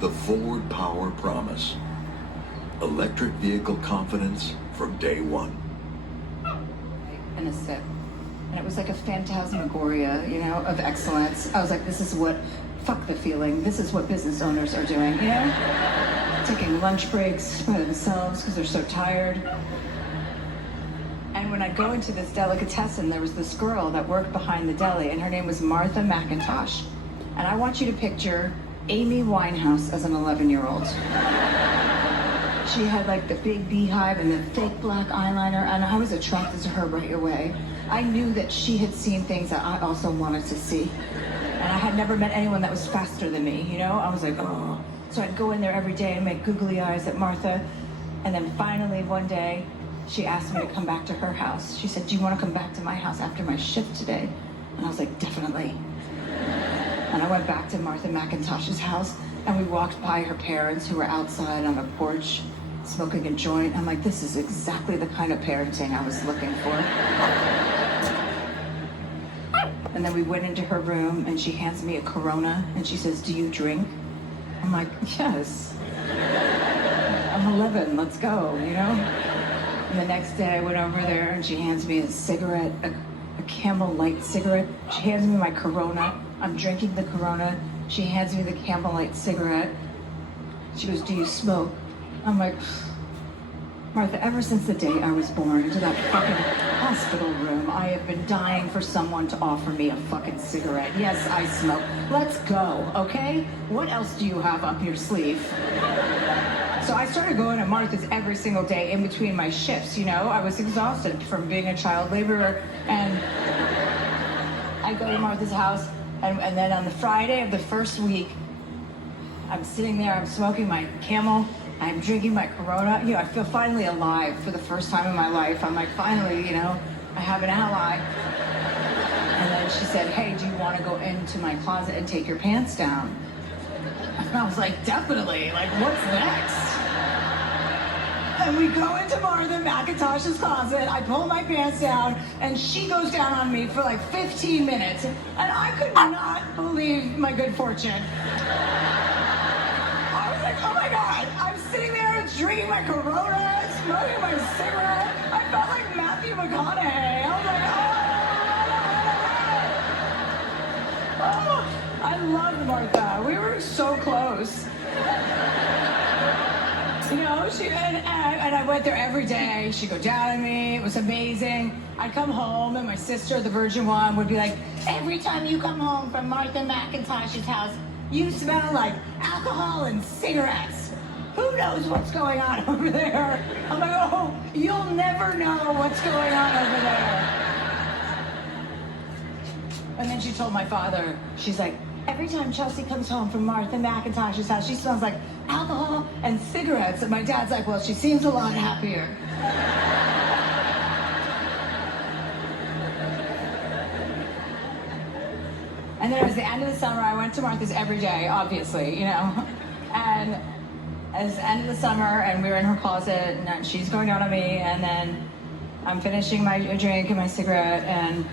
The Ford Power Promise. Electric vehicle confidence from day one. In a sip. And it was like a phantasmagoria, you know, of excellence. I was like, this is what, fuck the feeling. This is what business owners are doing, you know? Taking lunch breaks by themselves because they're so tired. And when I go into this delicatessen, there was this girl that worked behind the deli, and her name was Martha McIntosh. And I want you to picture Amy Winehouse as an 11-year-old. She had like the big beehive and the fake black eyeliner, and I was attracted to her right away. I knew that she had seen things that I also wanted to see. And I had never met anyone that was faster than me, you know? I was like, oh. So I'd go in there every day and make googly eyes at Martha. And then finally one day, she asked me to come back to her house. She said, do you want to come back to my house after my shift today? And I was like, definitely. And I went back to Martha McIntosh's house, and we walked by her parents who were outside on a porch smoking a joint. I'm like, this is exactly the kind of parenting I was looking for. And then we went into her room, and she hands me a Corona, and she says, do you drink? I'm like, yes. I'm 11, let's go, you know? And the next day I went over there, and she hands me a cigarette, a Camel Light cigarette. She hands me my Corona. I'm drinking the Corona. She hands me the Camel Light cigarette. She goes, do you smoke? I'm like, Martha, ever since the day I was born into that fucking hospital room, I have been dying for someone to offer me a fucking cigarette. Yes, I smoke. Let's go, okay? What else do you have up your sleeve? So I started going to Martha's every single day in between my shifts, you know? I was exhausted from being a child laborer, and I go to Martha's house, and then on the Friday of the first week, I'm sitting there, I'm smoking my Camel, I'm drinking my Corona. You know, I feel finally alive for the first time in my life. I'm like, finally, you know, I have an ally. And then she said, hey, do you want to go into my closet and take your pants down? And I was like, definitely. Like, what's next? And we go into Martha McIntosh's closet. I pull my pants down, and she goes down on me for like 15 minutes. And I could not believe my good fortune. I was like, oh my God, I'm sitting there drinking my Corona, smoking my cigarette. I felt like Matthew McConaughey. I was like, oh, I loved Martha. We were so close. You know, and I went there every day. She'd go down on me. It was amazing. I'd come home, and my sister, the Virgin One, would be like, every time you come home from Martha McIntosh's house, you smell like alcohol and cigarettes. Who knows what's going on over there? I'm like, oh, you'll never know what's going on over there. And then she told my father, she's like, every time Chelsea comes home from Martha McIntosh's house, she smells like alcohol and cigarettes. And my dad's like, well, she seems a lot happier. And then it was the end of the summer. I went to Martha's every day, obviously, you know. And it was the end of the summer, and we were in her closet, and she's going down on me, and then I'm finishing my drink and my cigarette, and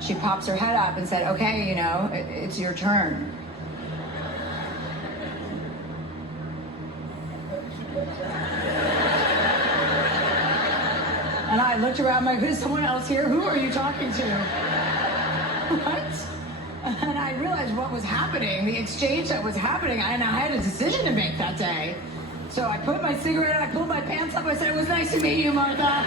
she pops her head up and said, okay, you know, it's your turn. And I looked around like, is someone else here? Who are you talking to? What? And I realized what was happening, the exchange that was happening, and I had a decision to make that day. So I put my cigarette, I pulled my pants up, I said, it was nice to meet you, Martha.